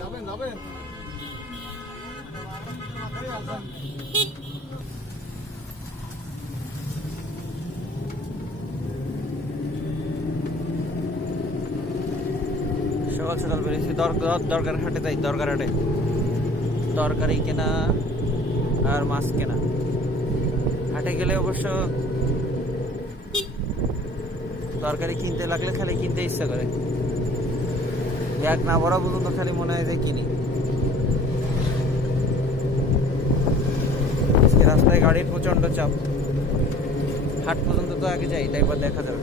যাবেন যাবেন সকাল সকাল বেরিয়েছি। দরকার হাটে তাই দরকার হাটে। তরকারি কেনা আর মাছ কেনা। হাটে গেলে অবশ্য তরকারি কিনতে লাগলে খালি কিনতে ইচ্ছা করে। ব্যাগ না ভরা পর্যন্ত খালি মনে হয় যে কিনি। রাস্তায় গাড়ির প্রচণ্ড চাপ। হাট পর্যন্ত তো আগে যাই, তাই দেখা যাবে।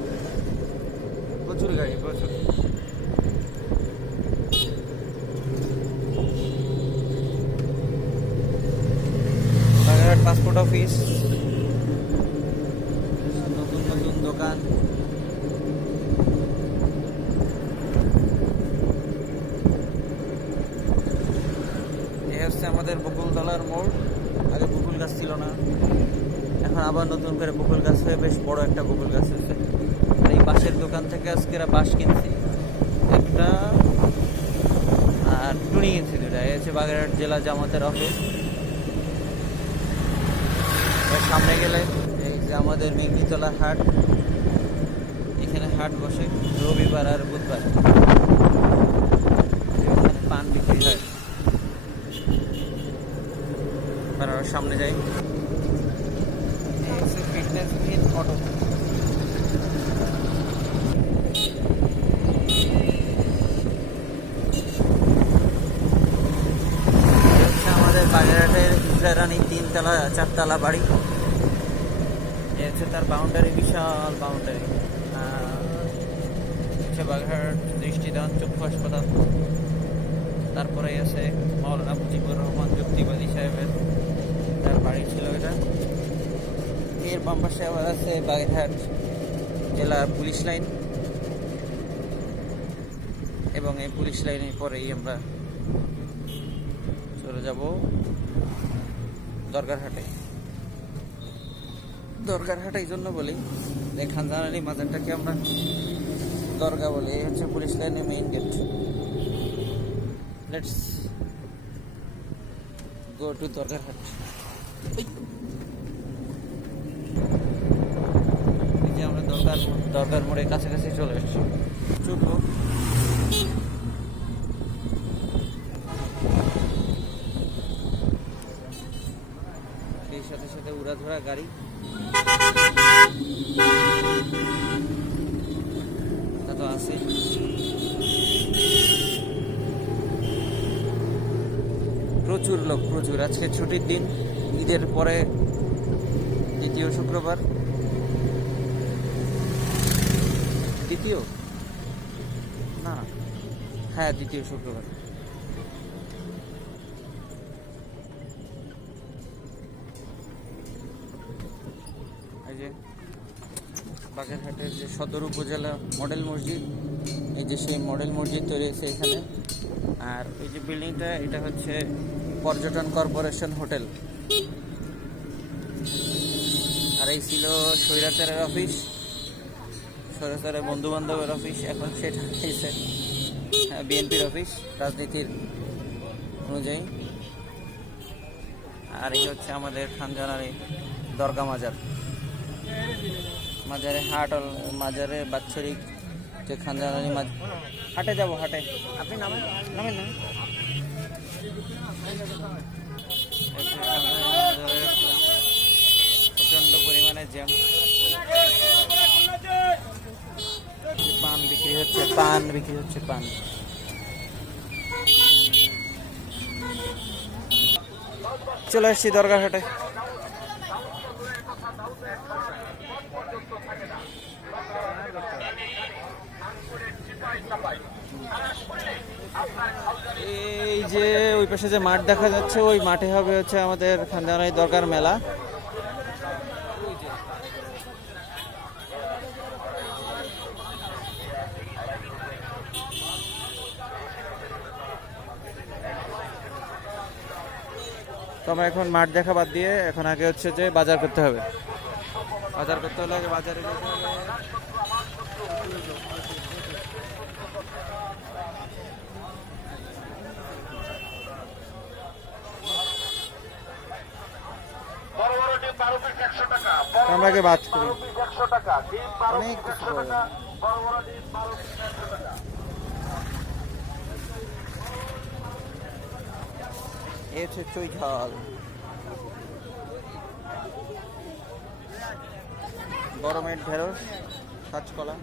প্রচুর গাড়ি, প্রচুর। পাসপোর্ট অফিস নতুন নতুন দোকান এই হচ্ছে আমাদের বকুলতলার মোড়। আগে বকুল গাছ ছিল না। এখন আবার নতুন করে বকুল গাছ হয়ে বেশ বড় একটা বকুল গাছ হয়েছে। আর এই বাঁশের দোকান থেকে আজকে বাঁশ কিনছি। একটা আর টুনি কিনছি দুটা এই হচ্ছে বাগেরহাট জেলা জামাতের অফিস। সামনে গেলে এই যে আমাদের মেঘনিতলা হাট। এখানে হাট বসে। রবিবার আর বুধবার এখানে পান বিক্রি হয় এবার আরও সামনে যাই। ফিটনেস ইন অটো আমাদের বাগেরহাটের ইসরারানি তিনতলা, চারতলা বাড়ি। এ হচ্ছে তার বাউন্ডারি বিশাল বাউন্ডারি হচ্ছে বাগেরহাট দৃষ্টিদান চক্ষু হাসপাতাল। তারপরে আছে মৌলানা মুজিবুর রহমান যুক্তিবাদী সাহেবের তার বাড়ি ছিল এটা। এর বাম পাশে আবার আছে বাগেরহাট জেলা পুলিশ লাইন। এবং এই পুলিশ লাইনের পরেই আমরা চলে যাব দরগারহাটে। দরগারহাট এই জন্য বলি যে খানজানালি মাজারটাকে আমরা দরগা বলি। এই হচ্ছে পুলিশ লাইনের main gate let's go to যে আমরা দরগার দরগার মোড়ে কাছাকাছি চলে এসেছি। চুপ সেই সাথে সাথে উড়াধরা গাড়ি। তা তো আছে প্রচুর লোক প্রচুর। আজকে ছুটির দিন। ঈদের পরে দ্বিতীয় শুক্রবার। দ্বিতীয়? না। হ্যাঁ দ্বিতীয় শুক্রবার। এই যে বাগেরহাটের যে সদর উপজেলা মডেল মসজিদ, এই যে সেই মডেল মসজিদ তৈরি হয়েছে এখানে। আর এই যে বিল্ডিংটা, এটা হচ্ছে পর্যটন কর্পোরেশন হোটেল। আর এই ছিল স্বৈরাচারের অফিস। স্বৈরাচারের বন্ধু বান্ধবের অফিস। এখন সেটা হয়েছে বিএনপির অফিস রাজনীতির অনুযায়ী। আর এই হচ্ছে আমাদের খানজানারি দরগা মাজার। মাজারে হাট মাজারে বাৎসরিক যে খানজানারি মাজ হাটে যাব হাটে। আপনি নামেন? নামেন না প্রচণ্ড পরিমাণে পান বিক্রি হচ্ছে, পান বিক্রি হচ্ছে, পান। চলে এসছি দরগা হাটে। এই যে ওই পাশে যে মাঠ দেখা যাচ্ছে, ওই মাঠে হবে হচ্ছে আমাদের খানদানাই দরকার মেলা। তো আমরা এখন মাঠ দেখা বাদ দিয়ে এখন আগে হচ্ছে যে বাজার করতে হবে। বাজার করতে হলে আগে বাজারে আমরা আগে বাজ করি। অনেক এই হচ্ছে চুই ঝাল গরমের ঢেঁড়স, কাঁচকলা।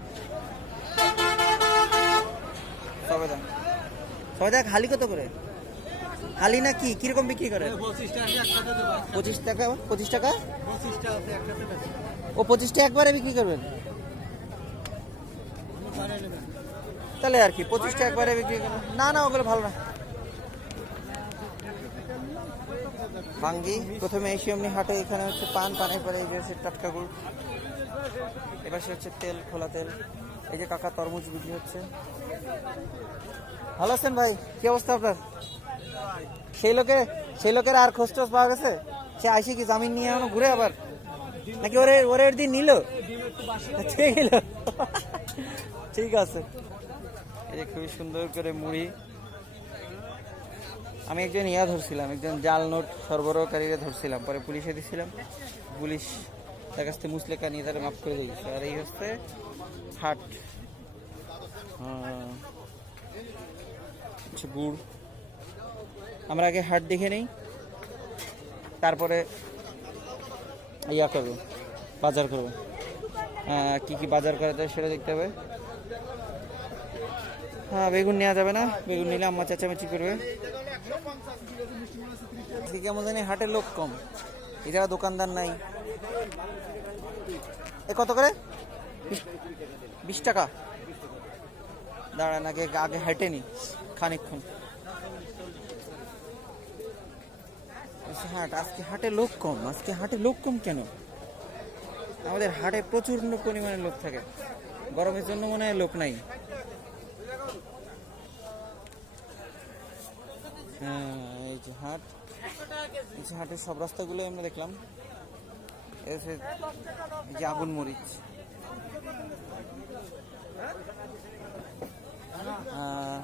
সবেদা সবেদা খালি কত করে? খালি না কি? কীরকম বিক্রি করে? পঁচিশ টাকা পঁচিশ টাকা? ও পঁচিশটা একবারে বিক্রি করবেন? তাহলে আর কি পঁচিশটা একবারে বিক্রি করবেন? না না, ওগুলো ভালো না। ভাঙ্গি। প্রথমে এসে এমনি হাটে, এখানে হচ্ছে পান, পানের পরে এই যে হচ্ছে টাটকা গুড়। এবার সে হচ্ছে তেল, খোলা তেল। এই যে কাকা তরমুজ বিক্রি হচ্ছে। ভালো আছেন ভাই? কি অবস্থা আপনার? সেই লোকে, সেই লোকের আর খোঁজ টোজ পাওয়া গেছে? সে আইসি কি জামিন নিয়ে এখনও ঘুরে আবার? নাকি ওরে ওরে দিন নিল? ঠিক আছে। এই যে খুবই সুন্দর করে মুড়ি। আমি একজন ইয়া ধরছিলাম, একজন জাল নোট সরবরাহকারীরা ধরছিলাম, পরে পুলিশে দিছিলাম। পুলিশ তার কাছ থেকে মুসলেকা নিয়ে তারা মাফ করে দিয়েছে। আর এই হচ্ছে হাট গুড়। আমরা আগে হাট দেখে নেই, তারপরে ইয়া করব, বাজার করব। কি কি বাজার করা যায় সেটা দেখতে হবে। হ্যাঁ বেগুন নেওয়া যাবে না, বেগুন নিলে আম্মা চেঁচামেচি করবে। আজকে কেমন জানি হাটে লোক কম। এছাড়া দোকানদার নাই। এ কত করে? বিশ- টাকা। দাঁড়ান আগে আগে হেঁটে নি খানিকক্ষণ। আচ্ছা, হাট আজকে হাটে লোক কম। আজকে হাটে লোক কম কেন? আমাদের হাটে প্রচুর পরিমাণে লোক থাকে। গরমের জন্য মনে হয় লোক নাই। হ্যাঁ এই যে হাট। হাটের সব রাস্তাগুলো আমরা দেখলাম। যে আগুন মরিচ।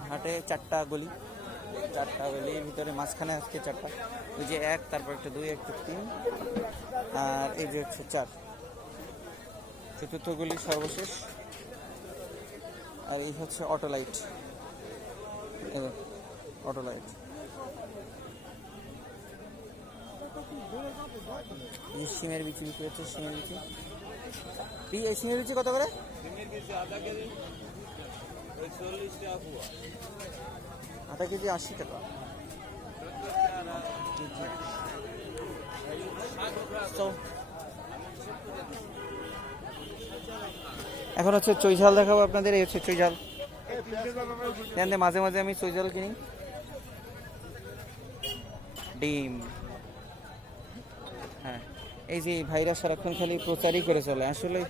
হাটে চারটা গলি। চারটা গলির ভিতরে মাঝখানে আজকে চারটা। ওই যে এক, তারপর একটা দুই, একটা তিন। আর এই যে হচ্ছে চার। চতুর্থ গলি সর্বশেষ। আর এই হচ্ছে অটো লাইট অটো লাইট এই সিমের বিচি বিক্রি হচ্ছে সিমের বিচি। এই সিমের বিচি কত করে? আধা কেজি। আশি টাকা। এখন হচ্ছে চৈঝাল দেখাবো আপনাদের এই হচ্ছে চৈঝাল। জানতে মাঝে মাঝে আমি চৈঝাল কিনি। ডিম। এই যে ভাইরা সারাক্ষণ খালি প্রচারই করে চলে। আসলে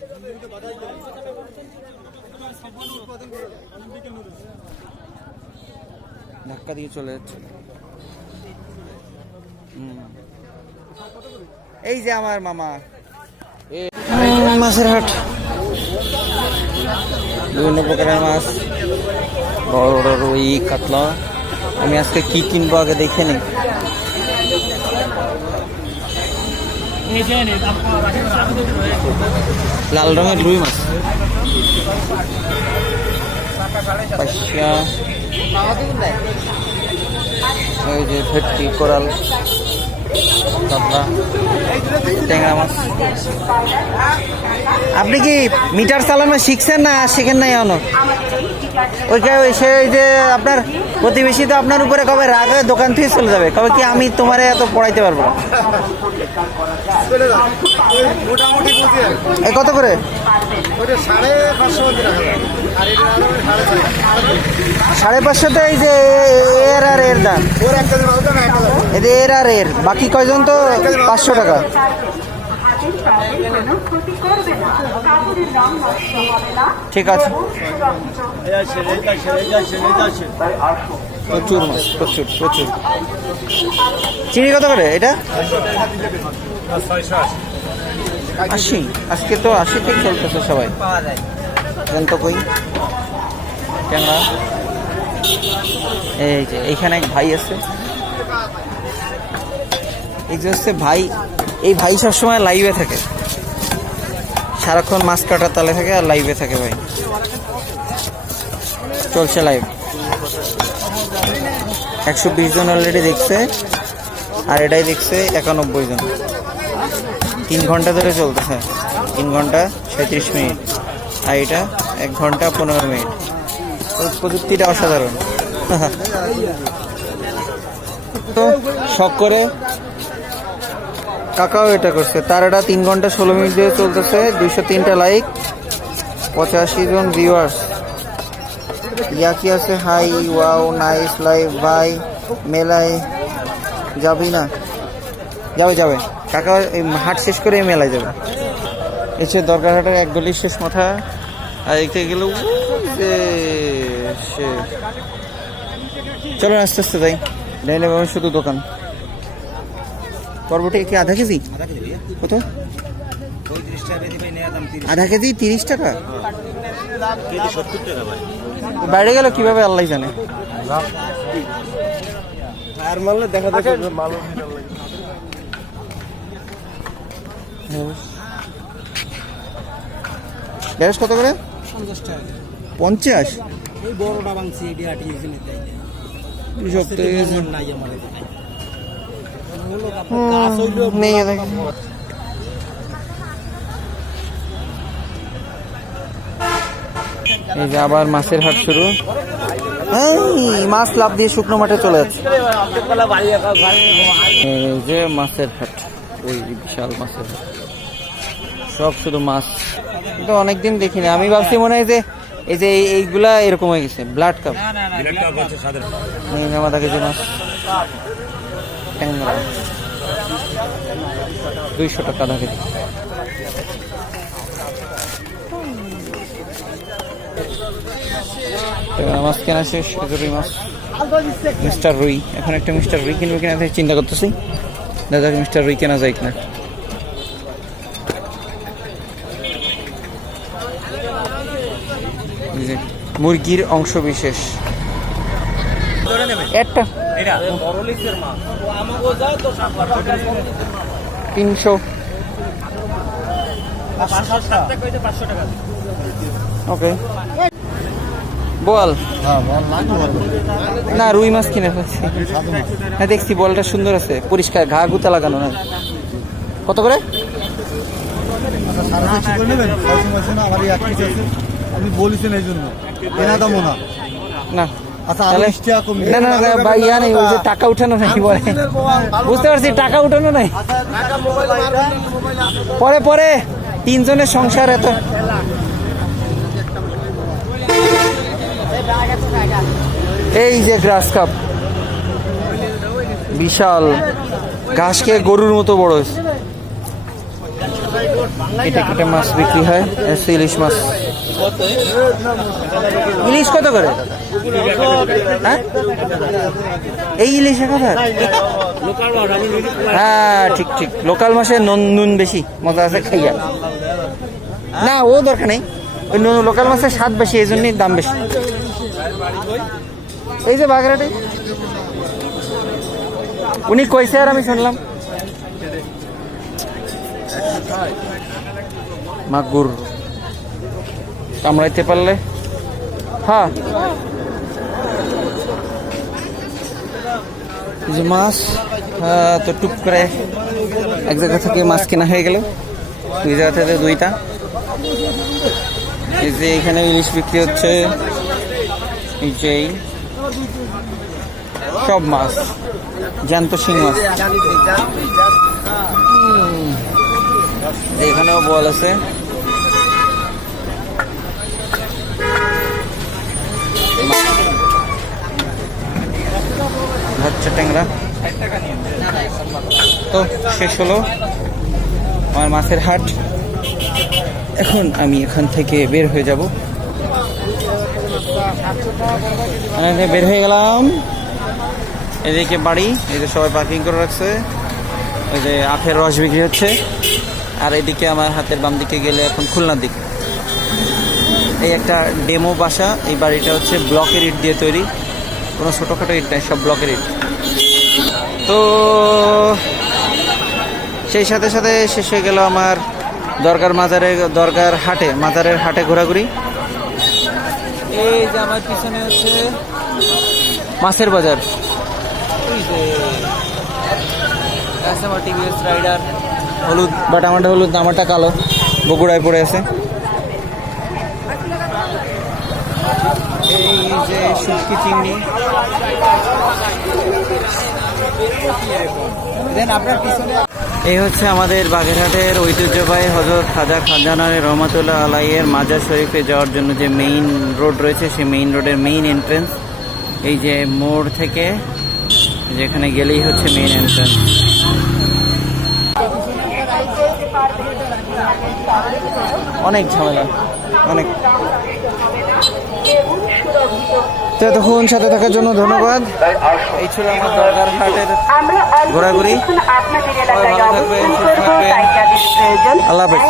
ধাক্কা দিয়ে চলে যাচ্ছে। এই যে আমার মামা। মাছের হাট। বিভিন্ন প্রকারের মাছ। বড় বড় রুই কাতলা। আমি আজকে কি কিনবো আগে দেখে নিই লাল রঙের রুই মাছ। এই যে ভেটকি, কোরাল ট্যাংরা মাছ। আপনি কি মিটার চালানো শিখছেন না শিখেন নাই এখনও? ওইখানে ওই সে ওই যে আপনার প্রতিবেশী তো আপনার উপরে কবে রাগ দোকান থেকে চলে যাবে? কবে কি আমি তোমারে এত পড়াইতে পারব না? মোটামুটি কত করে? সাড়ে পাঁচশোতে এই যে এর আর এর দাম। এর আর এর। বাকি কয়জন তো পাঁচশো টাকা? ঠিক আছে। প্রচুর মাছ প্রচুর প্রচুর। চিনি কত করে এটা? আশি। আজকে তো আশি ঠিক চলতেছে সবাই। জান তো কই? ট্যাংরা এই যে এইখানে এক ভাই আছে। এই যে হচ্ছে ভাই। এই ভাই সবসময় লাইভে থাকে। সারাক্ষণ মাছ কাটার তালে থাকে আর লাইভে থাকে ভাই। চলছে লাইভ একশো বিশ জন অলরেডি দেখছে, আর এটাই দেখছে একানব্বই জন। তিন ঘণ্টা ধরে চলতেছে। তিন ঘণ্টা সাঁত্রিশ মিনিট। আর এটা এক ঘণ্টা পনেরো মিনিট। প্রযুক্তিটা অসাধারণ। তো শখ করে কাকাও এটা করছে। তার এটা তিন ঘণ্টা ষোলো মিনিট ধরে চলতেছে, দুইশো তিনটা লাইক পঁচাশি জন ভিউয়ার্স ইয়া কি আছে? হাই ওয়াও নাইস লাইফ ভাই মেলায় যাবি না? যাবে যাবে। কাকা হাট শেষ করে মেলায় যাবে। এসে দরকার হাটের এক গলির শেষ মাথা, আর এদিকে গেল চলো আস্তে আস্তে যাই। ডাইনে শুধু দোকান। পর্বটি কি আধা কেজি? কত? আধা কেজি তিরিশ টাকা বাইরে গেল কীভাবে আল্লাহ জানে? আর মারলে দেখা যাচ্ছে কত করে? পঞ্চাশ নিতে সপ্তাহে এই যে আবার মাছের হাট শুরু। এই, মাছ লাভ দিয়ে শুকনো মাঠে চলে যাচ্ছে। এই যে মাছের হাট ওই বিশাল মাছের হাট। সব শুধু মাছ। কিন্তু অনেকদিন দেখিনি। আমি ভাবছি মনে হয় যে এই যে এই- এইগুলা এরকম হয়ে গেছে ব্লাড কাপ। থাকে যে মাছ। ট্যাংরা। দুইশো টাকা কেজি মাছ কেনা শেষ রুই মাছ। মিস্টার রুই। এখন একটা মিস্টার রুই কিনবো কিনা চিন্তা করতেছি। দাদা মিস্টার রুই কেনা যায় কিনা। মুরগির অংশ বিশেষ একটা। তিনশো। ওকে। বল। না রুই মাছ কিনে ফেলছি। হ্যাঁ দেখছি বলটা সুন্দর আছে। পরিষ্কার ঘা গুতা লাগানো না? কত করে? আপনি বলেছেন এই জন্য। না। না আচ্ছা টাকা কম না না না ইয়া নেই ওই যে টাকা উঠানো নাই বলে বুঝতে পারছি টাকা উঠানো নাই? পরে পরে। তিনজনের সংসার এত। এই যে গ্রাস কাপ। বিশাল। ঘাস খেয়ে গরুর মতো বড় কেটে কেটে মাছ বিক্রি হয়। ইলিশ মাছ। ইলিশ কত করে? হ্যাঁ এই ইলিশ এক হাজার হ্যাঁ ঠিক ঠিক। লোকাল মাসে নুন নুন বেশি, মজা আছে খাইয়া। না, ও দরকার নেই। ওই নুন, লোকাল মাছের স্বাদ বেশি এই জন্যই দাম বেশি। এই যে বাগরাটে উনি কইছে আর আমি শুনলাম। মাগুর। কামড়াইতে পারলে। হ্যাঁ। যে মাছ হ্যাঁ, তো টুক করে এক জায়গা থেকে মাছ কেনা হয়ে গেল। দুই জায়গা থেকে দুইটা। এই যে এখানে ইলিশ বিক্রি হচ্ছে। এই যে সব মাছ জ্যান্ত শিং মাছ। এখানেও বল আছে। হচ্ছে ট্যাংরা। তো শেষ হলো আমার মাছের হাট। এখন আমি এখান থেকে বের হয়ে যাব। বের হয়ে গেলাম। এদিকে বাড়ি যে সবাই পার্কিং করে রাখছে। ওই যে আখের রস বিক্রি হচ্ছে। আর এদিকে আমার হাতের বাম দিকে গেলে এখন খুলনার দিকে। এই একটা ডেমো বাসা, এই বাড়িটা হচ্ছে ব্লকের ইট দিয়ে তৈরি। কোনো ছোটোখাটো ইট নাই, সব ব্লকের ইট। তো সেই সাথে সাথে শেষ হয়ে গেল আমার দরকার মাজারে, দরকার হাটে, মাজারের হাটে ঘোরাঘুরি। এই যে আমার পিছনে হচ্ছে মাছের বাজার। আমার টিভিএস রাইডার হলুদ বাট আমারটা হলুদ, আমারটা কালো, বগুড়ায় পড়ে আছে। এই যে শুটকি চিংড়ি। এই হচ্ছে আমাদের বাগেরহাটের ঐতিহ্যবাহী হজরত খাজা খাজানার রহমাতুল্লাহ আলাইয়ের মাজার শরীফে যাওয়ার জন্য যে মেইন রোড রয়েছে, সেই মেইন রোডের মেইন এন্ট্রেন্স এই যে মোড় থেকে যেখানে গেলেই হচ্ছে মেইন এন্ট্রেন্স অনেক ঝামেলা, অনেক। তো এতক্ষণ সাথে থাকার জন্য ধন্যবাদ এই ছিল আমার দরকার হাটের ঘোরাঘুরি। ভালো থাকবেন, সুস্থ থাকবেন। আল্লাহ হাফেজ।